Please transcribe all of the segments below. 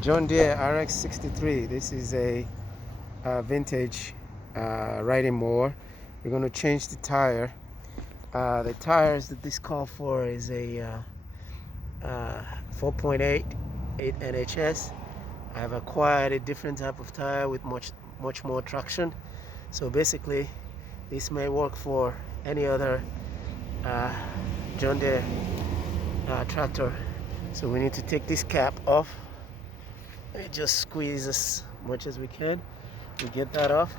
John Deere RX63. This is a vintage riding mower. We're going to change the tire. The tires that this call for is a 4.8 NHS. I've acquired a different type of tire with much more traction. So basically, this may work for any other John Deere tractor. So we need to take this cap off. It just squeeze as much as we can. We get that off,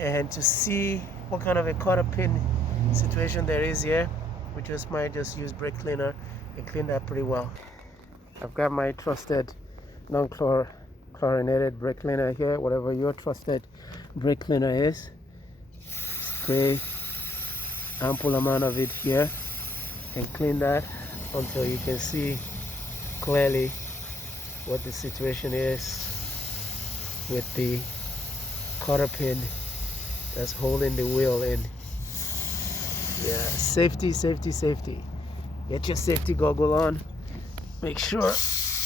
and to see what kind of a cotter pin situation there is here, we might just use brake cleaner and clean that pretty well. I've got my trusted non-chlorinated brake cleaner here. Whatever your trusted brake cleaner is, spray ample amount of it here and clean that until you can see clearly what the situation is with the cotter pin that's holding the wheel in. Yeah, safety. Get your safety goggle on. Make sure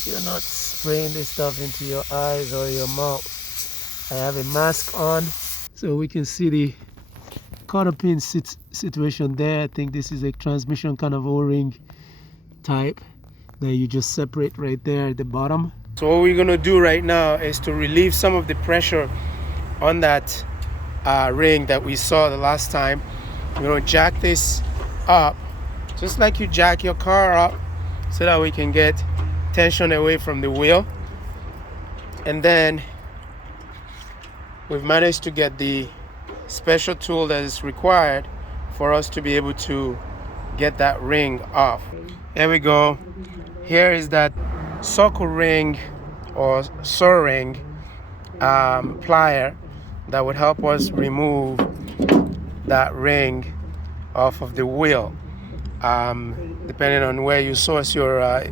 you're not spraying this stuff into your eyes or your mouth. I have a mask on so we can see the cotter pin situation there. I think this is a transmission kind of O-ring type that you just separate right there at the bottom. So what we're going to do right now is to relieve some of the pressure on that ring that we saw the last time. We're going to jack this up just like you jack your car up so that we can get tension away from the wheel. And then we've managed to get the special tool that is required for us to be able to get that ring off. There we go. Here is that circle ring or saw ring plier that would help us remove that ring off of the wheel. Depending on where you source your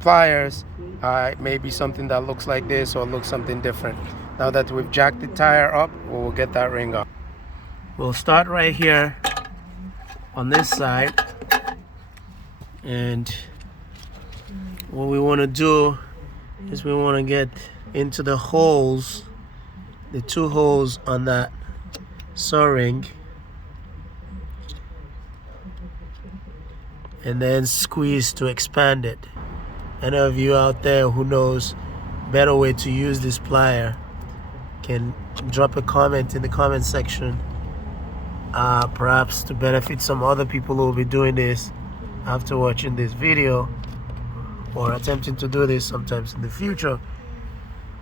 pliers, it may be something that looks like this or looks something different. Now that we've jacked the tire up, we'll get that ring off. We'll start right here on this side, and what we want to do is we want to get into the holes, the two holes on that saw ring, and then squeeze to expand it. Any of you out there who knows better way to use this plier can drop a comment in the comment section, perhaps to benefit some other people who will be doing this after watching this video or attempting to do this sometimes in the future,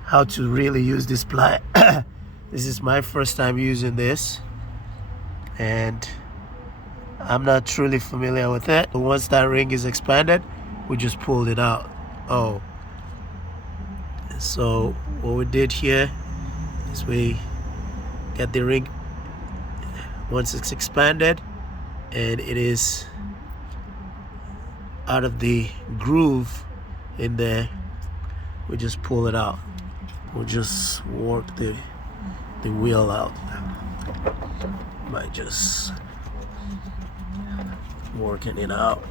how to really use this plier. This is my first time using this and I'm not truly familiar with it. But once that ring is expanded, we just pulled it out. So what we did here is we get the ring once it's expanded and it is out of the groove in there, we just pull it out. We'll just work the wheel out by just working it out.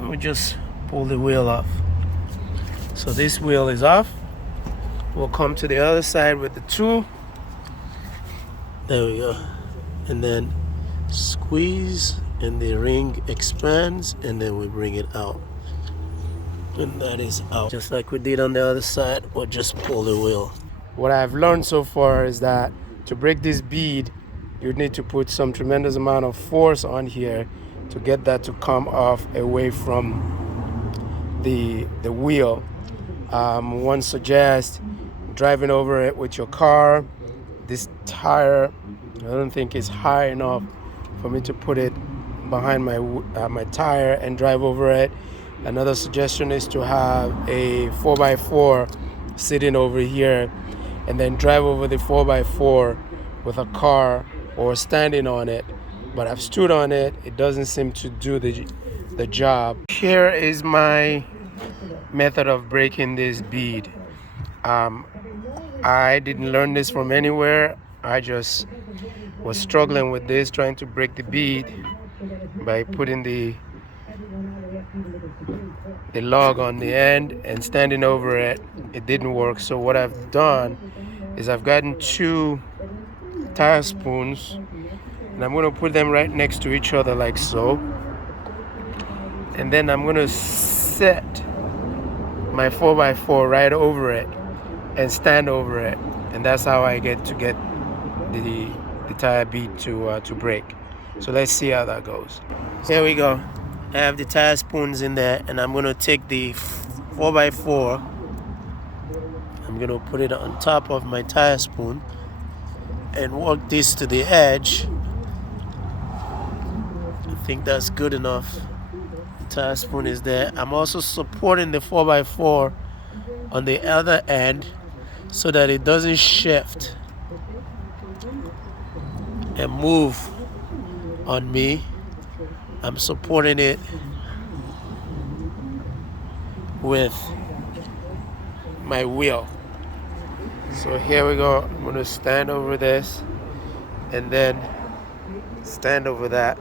We just pull the wheel off. So this wheel is off. We'll come to the other side with the tool. There we go. And then squeeze and the ring expands, and then we bring it out. And that is out. Just like we did on the other side, we'll just pull the wheel. What I've learned so far is that to break this bead, you need to put some tremendous amount of force on here to get that to come off away from the wheel. One suggests driving over it with your car. This tire, I don't think is high enough for me to put it behind my tire and drive over it. Another suggestion is to have a 4x4 sitting over here and then drive over the 4x4 with a car or standing on it. But I've stood on it, it doesn't seem to do the job. Here is my method of breaking this bead. I didn't learn this from anywhere. I just was struggling with this, trying to break the bead by putting the the log on the end and standing over it, it didn't work. So what I've done is I've gotten 2 tire spoons, and I'm going to put them right next to each other like so, and then I'm going to set my 4x4 right over it and stand over it, and that's how I get the tire bead to break. So let's see how that goes. Here we go. I have the tire spoons in there, and I'm going to take the 4x4, I'm going to put it on top of my tire spoon and walk this to the edge. I think that's good enough. The tire spoon is there. I'm also supporting the 4x4 on the other end so that it doesn't shift and move on me. I'm supporting it with my wheel. So here we go. I'm going to stand over this and then stand over that.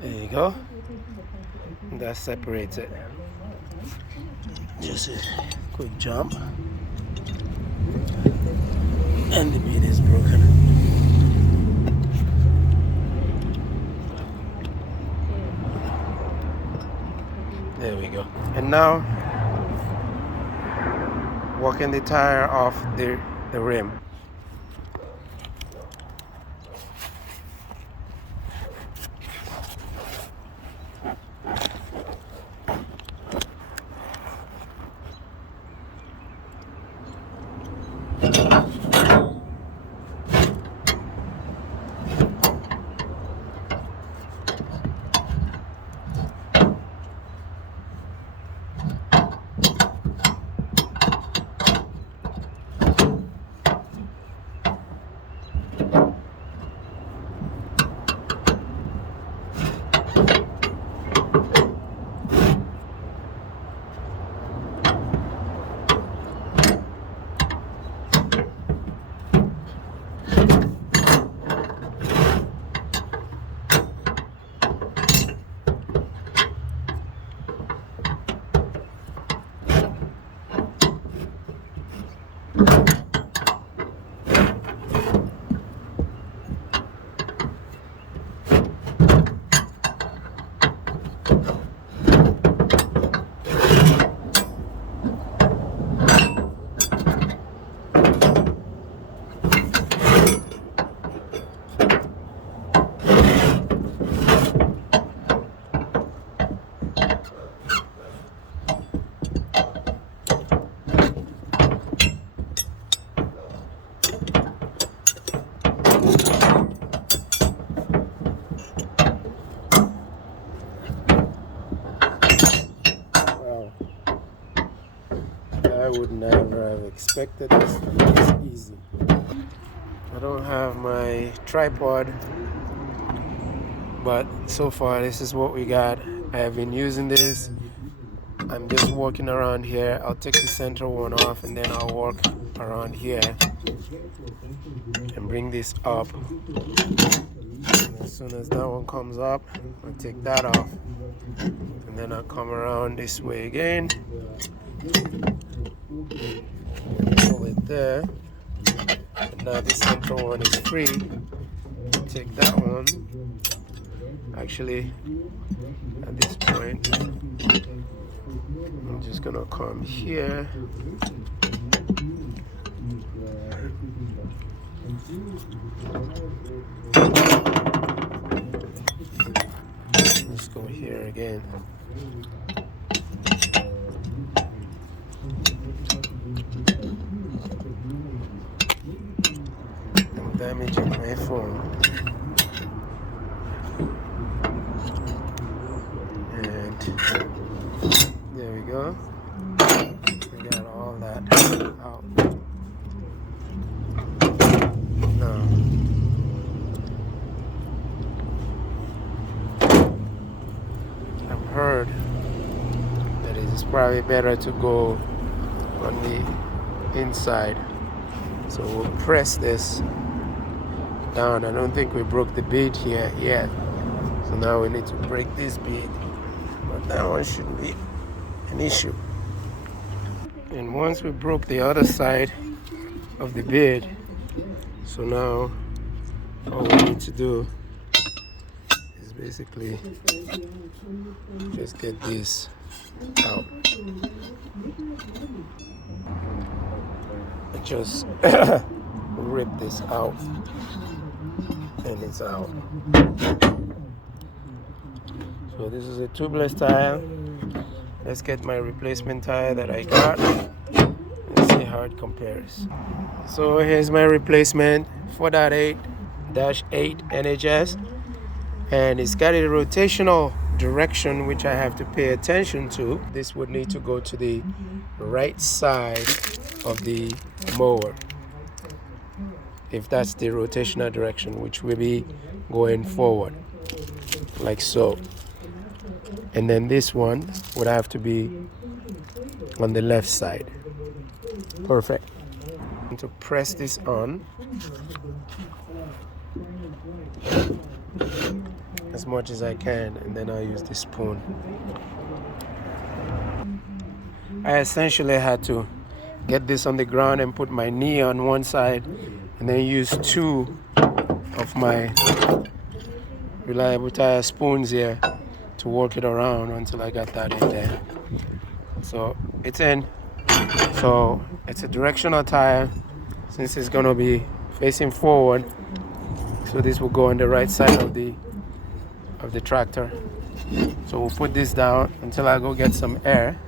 There you go. That separates it. Just a quick jump. And the bead is broken. There we go. And now, walking the tire off the rim. I would never have expected this to be this easy. I don't have my tripod, but so far this is what we got. I have been using this. I'm just walking around here. I'll take the center one off and then I'll walk around here and bring this up. And as soon as that one comes up, I'll take that off and then I'll come around this way again. Pull it there. And now the center one is free. Take that one. Actually, at this point, I'm just gonna come here. Let's go here again. I'm damaging my phone. And there we go. We got all that out. Now, probably better to go on the inside. So we'll press this down. I don't think we broke the bead here yet. So now we need to break this bead. But that one shouldn't be an issue. And once we broke the other side of the bead, so now all we need to do is basically just get this out. Just rip this out, and it's out. So this is a tubeless tire. Let's get my replacement tire that I got and see how it compares. So here's my replacement 4.8-8 NHS, and it's got a rotational direction which I have to pay attention to. This would need to go to the right side of the mower if that's the rotational direction, which will be going forward like so. And then this one would have to be on the left side. Perfect. And to press this on as much as I can, and then I'll use the spoon. I essentially had to get this on the ground and put my knee on one side, and then use two of my reliable tire spoons here to work it around until I got that in there. So it's in. So it's a directional tire since it's gonna be facing forward. So this will go on the right side of the tractor. So we'll put this down until I go get some air.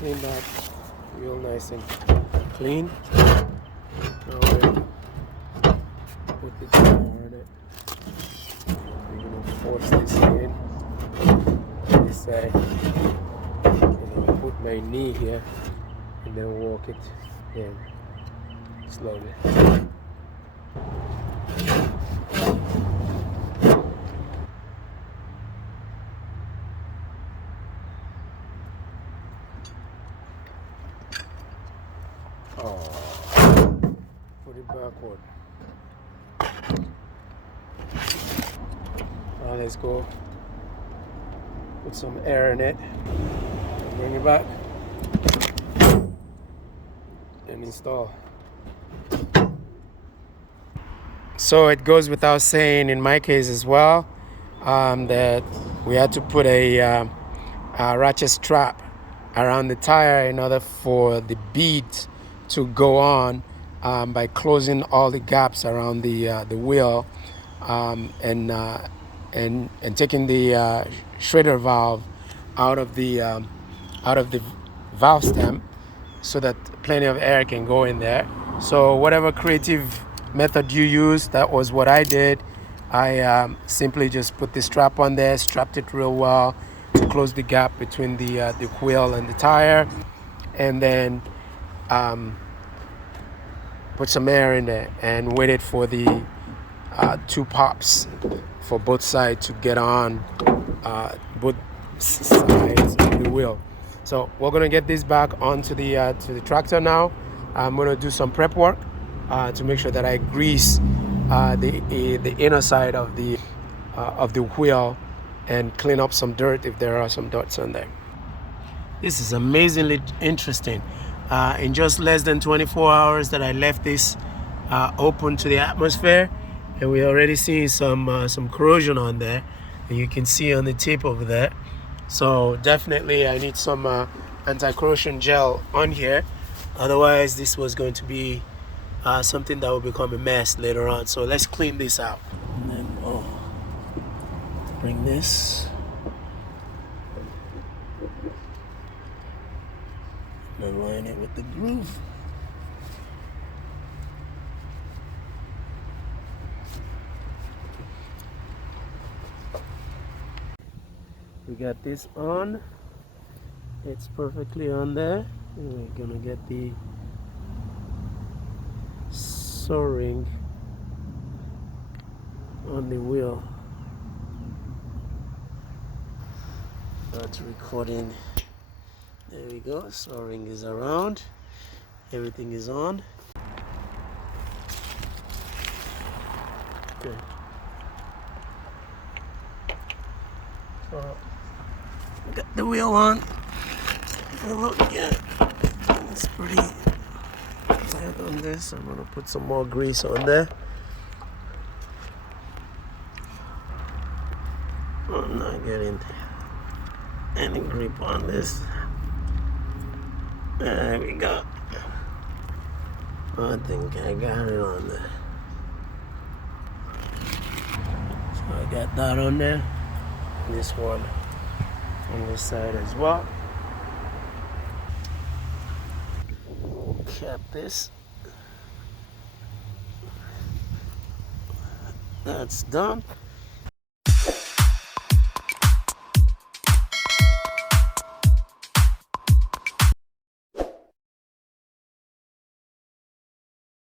Clean that real nice and clean. Now we'll put the tire on it. We're gonna force this in this side, and I'll put my knee here and then walk it in slowly. Put it backward. Now let's go put some air in it. Bring it back and install. So it goes without saying in my case as well that we had to put a ratchet strap around the tire in order for the beads to go on by closing all the gaps around the wheel and taking the shredder valve out of the valve stem so that plenty of air can go in there. So whatever creative method you use, that was what I did. I simply just put the strap on there, strapped it real well to close the gap between the wheel and the tire, and then put some air in there and waited for the 2 pops for both sides to get on both sides of the wheel. So we're gonna get this back onto the to the tractor now. I'm gonna do some prep work to make sure that I grease the inner side of the wheel and clean up some dirt if there are some dots on there. This is amazingly interesting. In just less than 24 hours that I left this open to the atmosphere, and we're already seeing some corrosion on there, and you can see on the tip over there. So definitely I need some anti-corrosion gel on here, otherwise this was going to be something that will become a mess later on. So let's clean this out. And then bring this and align it with the groove. We got this on. It's perfectly on there. And we're gonna get the soaring on the wheel. That's recording. There we go. Soaring is around. Everything is on. Okay. So got the wheel on. Look, yeah, it's pretty tight on this. I'm gonna put some more grease on there. I'm not getting any grip on this. There we go. I think I got it on there. So I got that on there. This one on this side as well. Cap this. That's done.